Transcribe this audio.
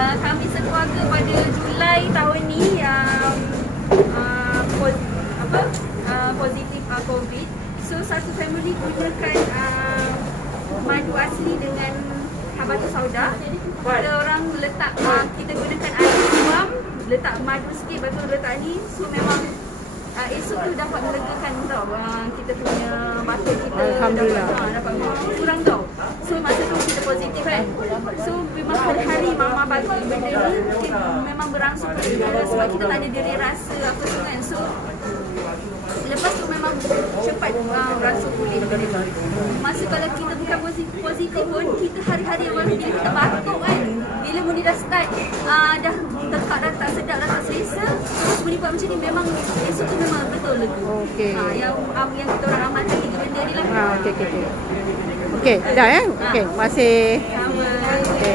Kami sekeluarga pada Julai tahun ni positif COVID. So satu family gunakan madu asli dengan habatus sauda. Kita orang letak kita gunakan air tuam, letak madu sikit, baru letak ni. So memang esok tu dapat melegakan tau. Kita punya batuk kita dapat kurang tau. So masa tu kita positif kan. So memang hari-hari mama bagi benda ni memang berangsur berjalan sebab kita tak ada diri rasa apa tu kan. So lepas tu memang cepat berangsur pulih benda tu. Masa kalau kita bukan positif pun, kita hari-hari awal bila kita batuk kan, bila muni dah start dah tekak dah tak sedap, dah tak selesa, terus muni buat macam ni, memang esok tu memang betul lega. Okey. Yang kita orang amalkan 3 benda ni lah. Okey, dah Okey, masih. Sama.